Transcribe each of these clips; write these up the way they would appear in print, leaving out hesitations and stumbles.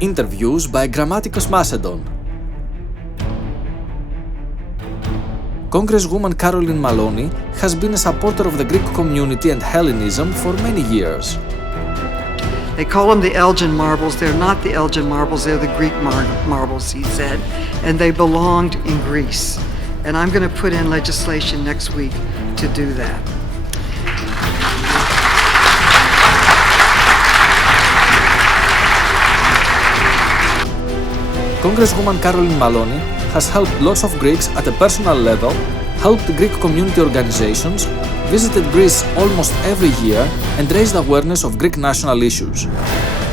Interviews by Grammaticus Macedon. Congresswoman Károlin Μαλόνι has been a supporter of the Greek community and Hellenism for many years. They call them the Elgin marbles. They're not the Elgin marbles, they're the Greek marbles, he said, and they belonged in Greece. And I'm going to put in legislation next week to do that. Congresswoman Károlin Μαλόνι has helped lots of Greeks at a personal level, helped Greek community organizations, visited Greece almost every year, and raised awareness of Greek national issues.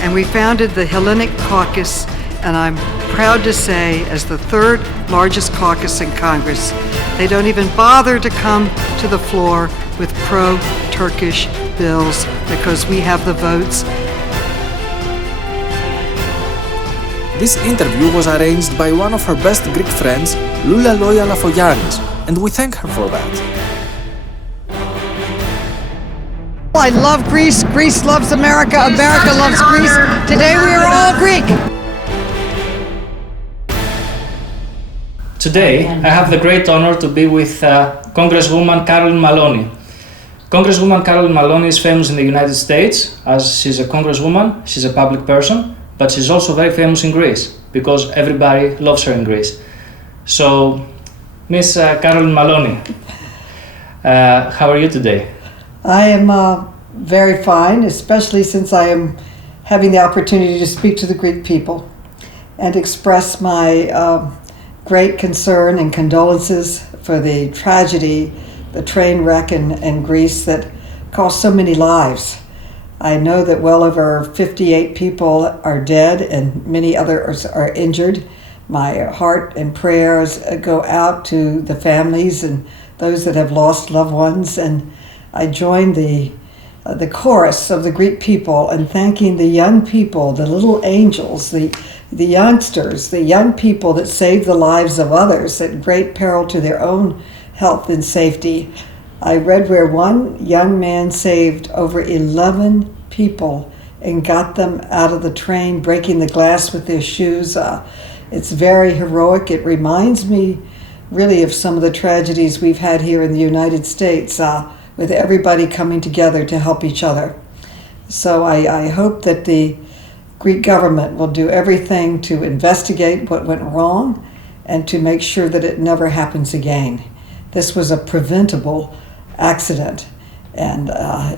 And we founded the Hellenic Caucus, and I'm proud to say, as the third largest caucus in Congress, they don't even bother to come to the floor with pro-Turkish bills because we have the votes. This interview was arranged by one of her best Greek friends, Lula Loya Lafogiannis, and we thank her for that. I love Greece, Greece loves America, America loves Greece. Today we are all Greek. Today, I have the great honor to be with Congresswoman Károlin Μαλόνι. Congresswoman Károlin Μαλόνι is famous in the United States as she's a congresswoman, she's a public person, but she's also very famous in Greece because everybody loves her in Greece. So, Miss Károlin Μαλόνι, how are you today? I am very fine, especially since I am having the opportunity to speak to the Greek people and express my great concern and condolences for the tragedy, the train wreck in Greece that cost so many lives. I know that well over 58 people are dead and many others are injured. My heart and prayers go out to the families and those that have lost loved ones, and I join the chorus of the Greek people in thanking the young people, the little angels, the youngsters, the young people that saved the lives of others at great peril to their own health and safety. I read where one young man saved over 11 people and got them out of the train, breaking the glass with their shoes. It's very heroic. It reminds me really of some of the tragedies we've had here in the United States, with everybody coming together to help each other. So I hope that the Greek government will do everything to investigate what went wrong and to make sure that it never happens again. This was a preventable accident, and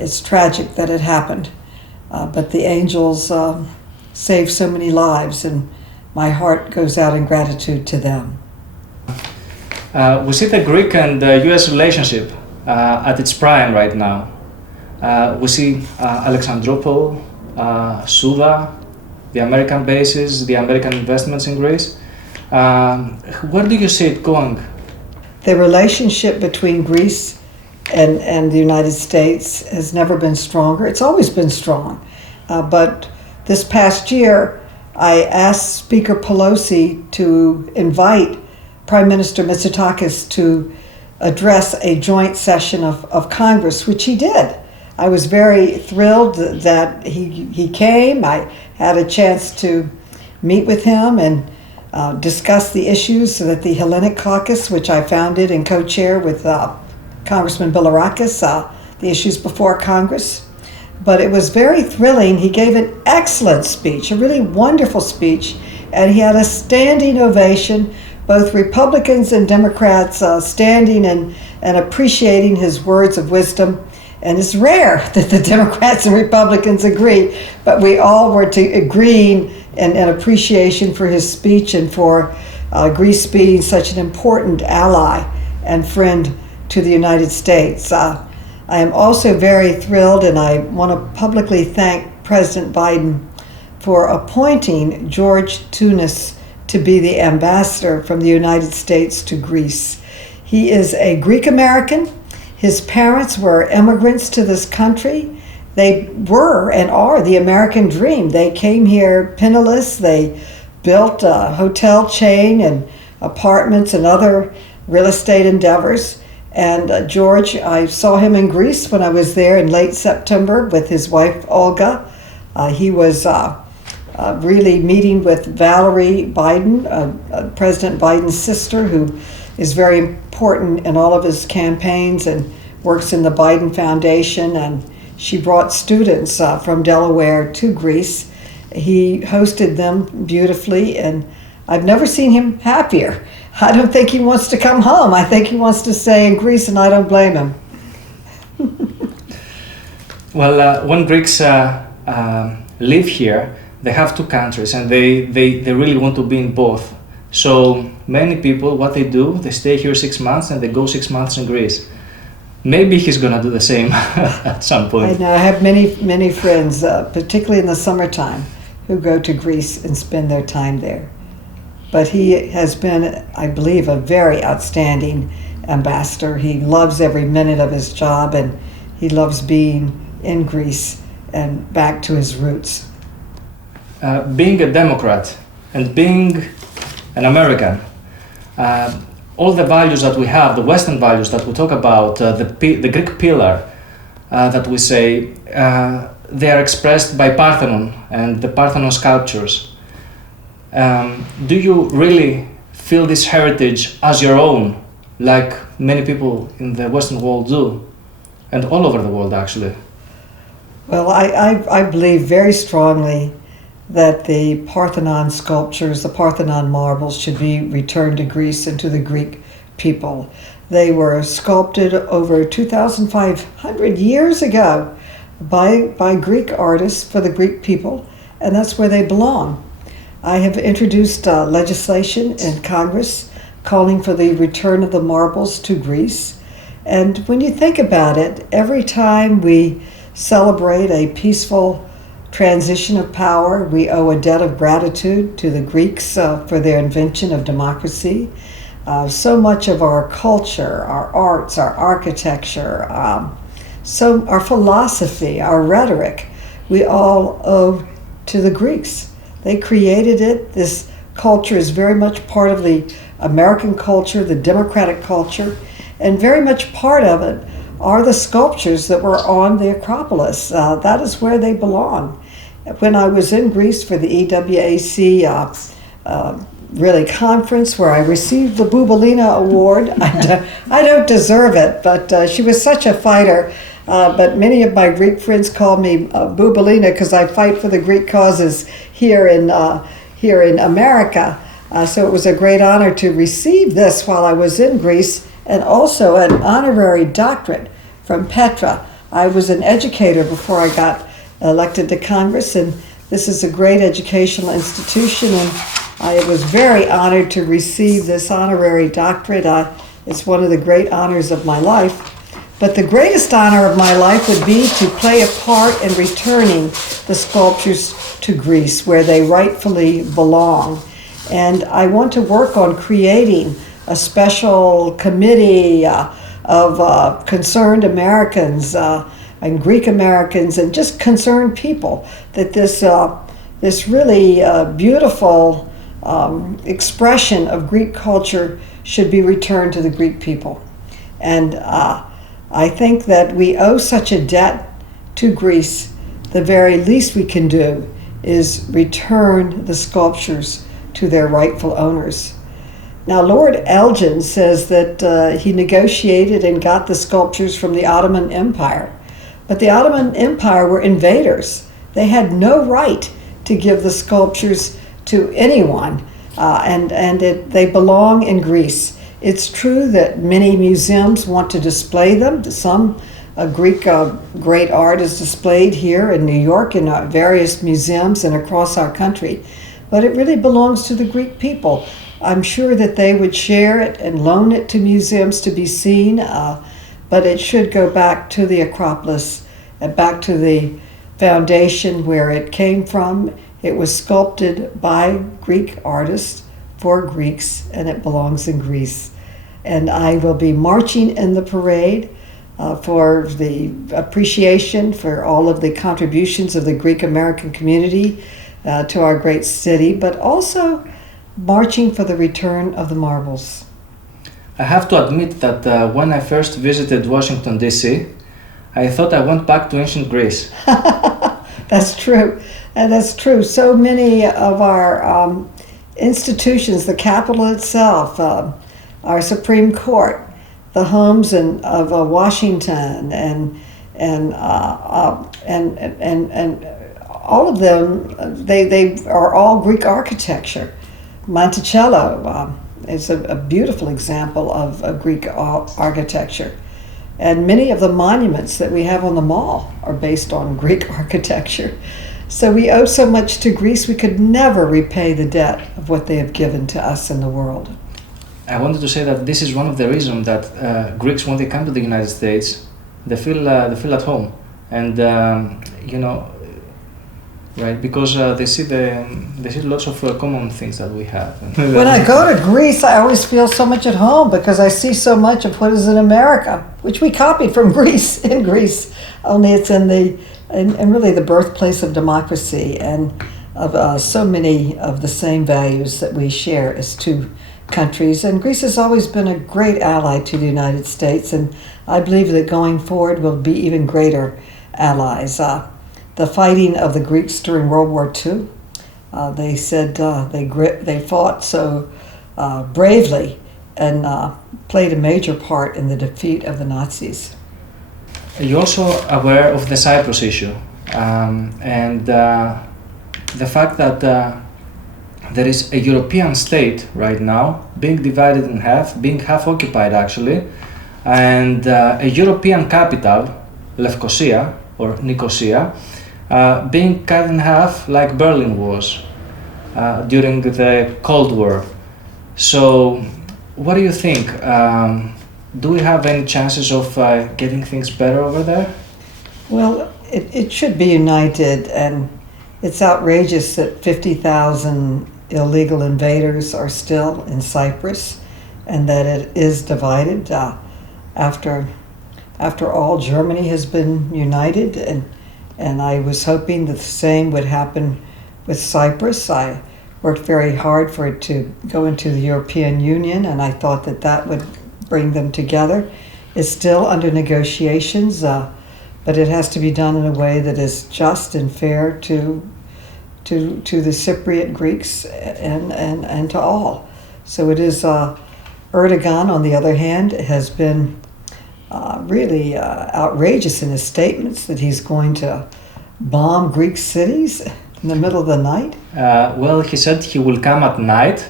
it's tragic that it happened. But the angels saved so many lives, and my heart goes out in gratitude to them. We see the Greek and US relationship at its prime right now. We see Alexandroupol, Souda, the American bases, the American investments in Greece. Where do you see it going? The relationship between Greece and the United States has never been stronger. It's always been strong. But this past year, I asked Speaker Pelosi to invite Prime Minister Mitsotakis to address a joint session of Congress, which he did. I was very thrilled that he came. I had a chance to meet with him and discuss the issues that the Hellenic Caucus, which I founded and co-chair with Congressman Bilirakis, the issues before Congress. But it was very thrilling. He gave an excellent speech, a really wonderful speech, and he had a standing ovation, both Republicans and Democrats standing and appreciating his words of wisdom. And it's rare that the Democrats and Republicans agree, but we all were agreeing in appreciation for his speech and for Greece being such an important ally and friend to the United States. I am also very thrilled, and I want to publicly thank President Biden for appointing George Tunis to be the ambassador from the United States to Greece. He is a Greek American. His parents were immigrants to this country. They were and are the American dream. They came here penniless. They built a hotel chain and apartments and other real estate endeavors. And George, I saw him in Greece when I was there in late September with his wife, Olga. He was really meeting with Valerie Biden, President Biden's sister, who is very important in all of his campaigns and works in the Biden Foundation, and she brought students from Delaware to Greece. He hosted them beautifully, and I've never seen him happier. I don't think he wants to come home. I think he wants to stay in Greece, and I don't blame him. Well, when Greeks live here, they have two countries, and they really want to be in both. So many people, what they do, they stay here 6 months and they go 6 months in Greece. Maybe he's gonna do the same at some point. I know, I have many friends, particularly in the summertime, who go to Greece and spend their time there. But he has been, I believe, a very outstanding ambassador. He loves every minute of his job, and he loves being in Greece and back to his roots. Being a Democrat and being an American, all the values that we have, the Western values that we talk about, the Greek pillar that we say, they are expressed by Parthenon and the Parthenon sculptures. Do you really feel this heritage as your own, like many people in the Western world do, and all over the world actually? Well, I believe very strongly that the Parthenon sculptures, the Parthenon marbles, should be returned to Greece and to the Greek people. They were sculpted over 2,500 years ago by Greek artists for the Greek people, and that's where they belong. I have introduced legislation in Congress calling for the return of the marbles to Greece. And when you think about it, every time we celebrate a peaceful transition of power, we owe a debt of gratitude to the Greeks for their invention of democracy. So much of our culture, our arts, our architecture, our philosophy, our rhetoric, we all owe to the Greeks. They created it. This culture is very much part of the American culture, the democratic culture, and very much part of it are the sculptures that were on the Acropolis. That is where they belong. When I was in Greece for the EWAC conference where I received the Bouboulina Award, I don't deserve it, but she was such a fighter. But many of my Greek friends call me Bouboulina because I fight for the Greek causes here in America. So it was a great honor to receive this while I was in Greece, and also an honorary doctorate from Petra. I was an educator before I got elected to Congress, and this is a great educational institution, and I was very honored to receive this honorary doctorate. It's one of the great honors of my life. But the greatest honor of my life would be to play a part in returning the sculptures to Greece, where they rightfully belong. And I want to work on creating a special committee of concerned Americans and Greek Americans and just concerned people that this really beautiful expression of Greek culture should be returned to the Greek people. And I think that we owe such a debt to Greece. The very least we can do is return the sculptures to their rightful owners. Now, Lord Elgin says that he negotiated and got the sculptures from the Ottoman Empire. But the Ottoman Empire were invaders. They had no right to give the sculptures to anyone, they belong in Greece. It's true that many museums want to display them. Some Greek great art is displayed here in New York in various museums and across our country. But it really belongs to the Greek people. I'm sure that they would share it and loan it to museums to be seen, but it should go back to the Acropolis and back to the foundation where it came from. It was sculpted by Greek artists for Greeks, and it belongs in Greece. And I will be marching in the parade for the appreciation for all of the contributions of the Greek American community to our great city, but also marching for the return of the marbles. I have to admit that when I first visited Washington, D.C., I thought I went back to ancient Greece. That's true. And that's true. So many of our institutions, the Capitol itself, our Supreme Court, the homes of Washington, and all of them, they are all Greek architecture. Monticello is a beautiful example of Greek architecture. And many of the monuments that we have on the mall are based on Greek architecture. So we owe so much to Greece, we could never repay the debt of what they have given to us in the world. I wanted to say that this is one of the reasons that Greeks, when they come to the United States, they feel at home, and right, because they see lots of common things that we have. When I go to Greece, I always feel so much at home because I see so much of what is in America, which we copied from Greece, in Greece, only it's in really the birthplace of democracy and of so many of the same values that we share as two countries. And Greece has always been a great ally to the United States, and I believe that going forward we'll be even greater allies. The fighting of the Greeks during World War II, they said they fought so bravely and played a major part in the defeat of the Nazis. You're also aware of the Cyprus issue and the fact that there is a European state right now being divided in half, being half occupied actually, and a European capital, Lefkosia or Nicosia, being cut in half like Berlin was during the Cold War. So what do you think? Do we have any chances of getting things better over there? Well, it should be united, and it's outrageous that 50,000 illegal invaders are still in Cyprus and that it is divided. After all, Germany has been united, and I was hoping that the same would happen with Cyprus. I worked very hard for it to go into the European Union, and I thought that would bring them together. It's still under negotiations, but it has to be done in a way that is just and fair to the Cypriot Greeks and to all. So it is Erdogan, on the other hand, has been really outrageous in his statements that he's going to bomb Greek cities in the middle of the night. Well, he said he will come at night,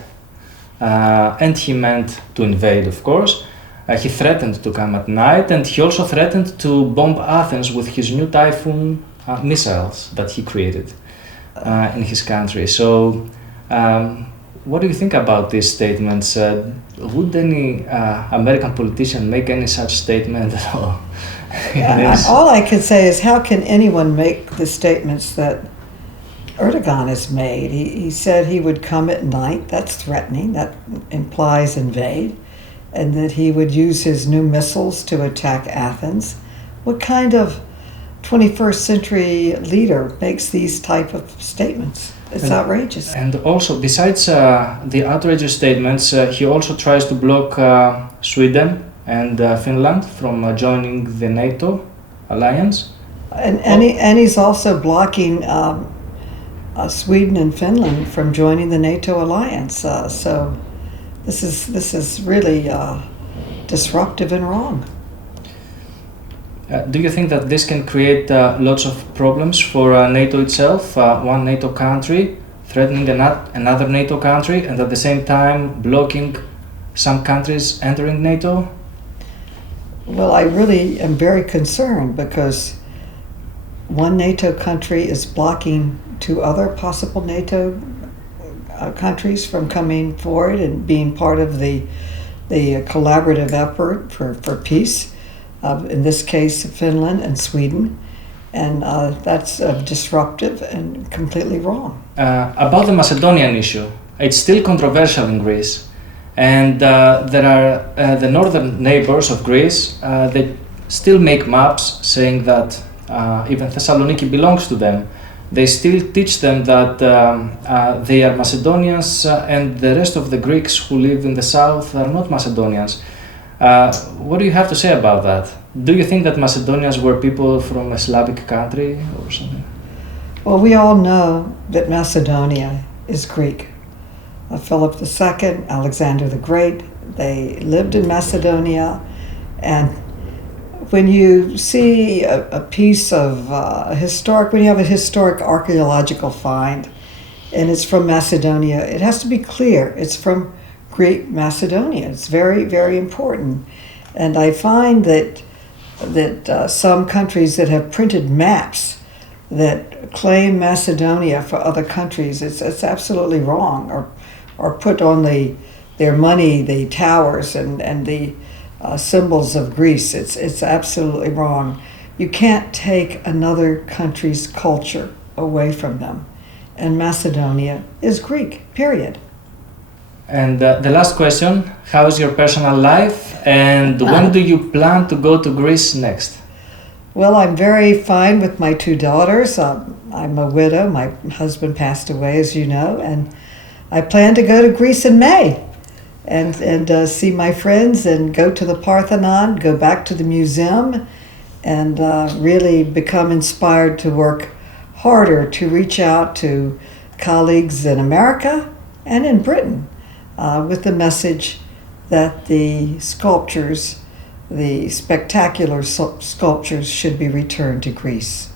and he meant to invade, of course. He threatened to come at night, and he also threatened to bomb Athens with his new Typhoon missiles that he created in his country. So, what do you think about these statements? Would any American politician make any such statement at all? All I can say is, how can anyone make the statements that Erdogan has made? He said he would come at night. That's threatening. That implies invade. And that he would use his new missiles to attack Athens. What kind of 21st century leader makes these type of statements? It's outrageous. And also, besides the outrageous statements, he also tries to block Sweden and Finland from joining the NATO alliance. And he's also blocking Sweden and Finland from joining the NATO alliance. So this is really disruptive and wrong. Do you think that this can create lots of problems for NATO itself? One NATO country threatening another NATO country, and at the same time blocking some countries entering NATO? Well, I really am very concerned because one NATO country is blocking two other possible NATO countries from coming forward and being part of the collaborative effort for peace. In this case, Finland and Sweden, and that's disruptive and completely wrong. About the Macedonian issue, it's still controversial in Greece, and there are the northern neighbors of Greece. They still make maps saying that even Thessaloniki belongs to them. They still teach them that they are Macedonians, and the rest of the Greeks who live in the south are not Macedonians. What do you have to say about that? Do you think that Macedonians were people from a Slavic country or something? Well, we all know that Macedonia is Greek. Philip II, Alexander the Great, they lived in Macedonia, and when you see a piece of when you have a historic archaeological find, and it's from Macedonia, it has to be clear it's from Greek Macedonia. It's very, very important. And I find that some countries that have printed maps that claim Macedonia for other countries, it's absolutely wrong, or put on their money the towers and the symbols of Greece. It's absolutely wrong. You can't take another country's culture away from them. And Macedonia is Greek, period. And the last question, how is your personal life, and when do you plan to go to Greece next? Well, I'm very fine with my two daughters. I'm a widow. My husband passed away, as you know, and I plan to go to Greece in May and see my friends and go to the Parthenon, go back to the museum, and really become inspired to work harder to reach out to colleagues in America and in Britain with the message that the sculptures, the spectacular sculptures, should be returned to Greece.